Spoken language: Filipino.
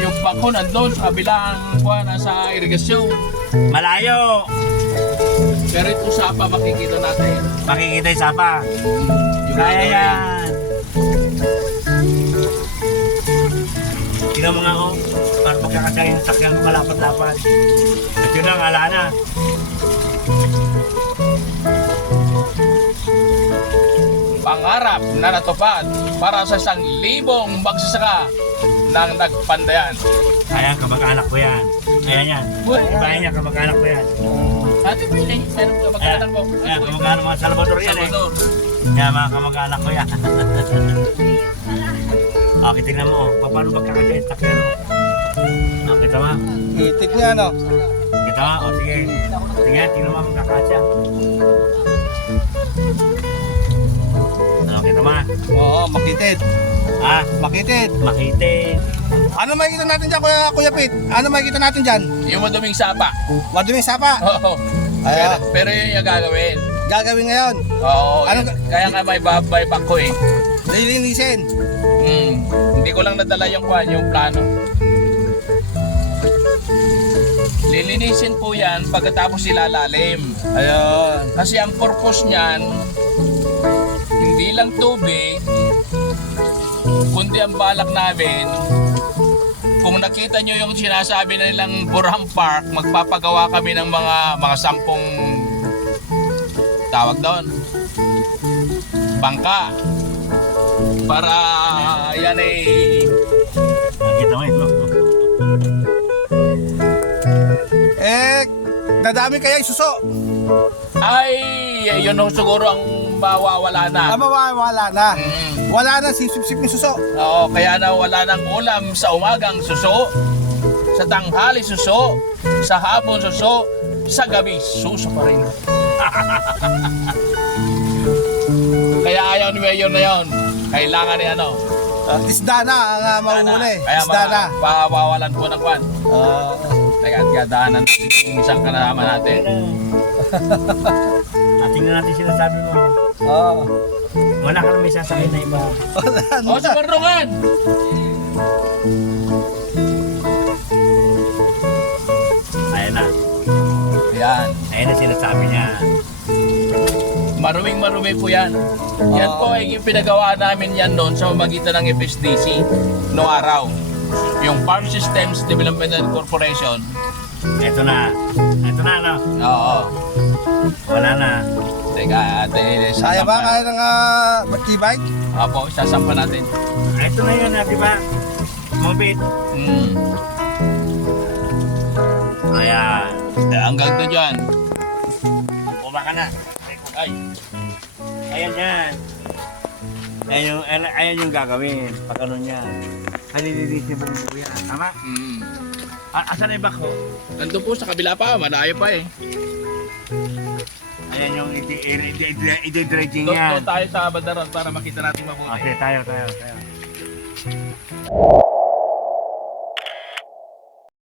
Yung bako nandun sa kabilang kuha sa irigasyon. Malayo. Pero ito sapa makikita natin. Makikita yung sapa. Yung Kaya ano yan. Tingnan mo nga ako. Para pagkakasaya yung sakyan ko kalapat-lapat. At yun ang ala na. Pangarap na natupad para sa isang libong magsasaka ng nagpandayan. Ayan, kamag-anak ko yan. Ayan yan. Ibahin niya, kamag-anak ko yan. Ate Pili, meron ka magkakalang ko. Ayan, kamag-anak mga Salvador yan eh. Salvador. Kaya mga kamag-anak ko yan. okay, tingnan mo. oh. Paano magkakasaya yung sakyan mo? Ah, kita mo? Itik niya, no? Kita mo? O, sige. Sige, tingnan mo kung mo? Oo, makitid. Ah, Makitid. makite. Ano makikita natin dyan, Kuya, Kuya Pete? Ano makikita natin dyan? Yung maduming sapa. Maduming sapa. Oo. Pero, Ayan. pero yun yung gagawin. Gagawin ngayon. Oo. Ano yun. Kaya nga may babay back ko eh. Lilinisin. Hmm. Hindi ko lang nadala yung kwan, yung plano. Lilinisin po yan pagkatapos ilalalim. Ayun. Kasi ang purpose niyan, hindi lang tubig, kundi ang balak namin, kung nakita nyo yung sinasabi na nilang Burham Park, magpapagawa kami ng mga mga sampung tawag doon bangka para yan ay Kita mo ito. Eh, dadami kaya yung suso. ay yun ang siguro ang mawawala na Ah, mawawala na. Mm. Wala na sisip-sip yung suso. Oo, kaya na wala ng ulam sa umagang suso, sa tanghali suso, sa hapon suso, sa gabi suso pa rin. kaya ayaw ni Mayor na yon. Kailangan ni ano. Uh, isda na ang uh, mauuli. Kaya Isda na. pawawalan po ng kwan. Ah, Teka, kadaanan natin yung isang kanama natin. Tingnan natin sinasabi mo. Oo. Wala ka naman sasakay na iba. Wala O, sa na. Barungan! Ayan na. Yan. Ayan na sinasabi niya. Maruming marumi po yan. Yan po ay yung pinagawa namin yan noon sa magitan ng FSDC noong araw. Yung Farm Systems Development Corporation. Ito na. Ito na, no? Oo. Wala na. Teka, ate, Kaya ba kaya ng uh, tibay? Opo, sasampa natin. Ito na yun, ah, di ba? Mabit. Mm. Ayan. Hanggang na dyan. Bumaba ka na. Ay, Ayan yan. Ayan yung, ayan, ayan yung gagawin. Pag ano niya. Halililisin mo yung yan. Tama? mm. A- asan na yung bako? Nandun po sa kabila pa, malayo pa eh. Ayan yung i-dredging yan. doon tayo sa bandaran para makita natin mabuti. Okay, tayo, tayo, tayo.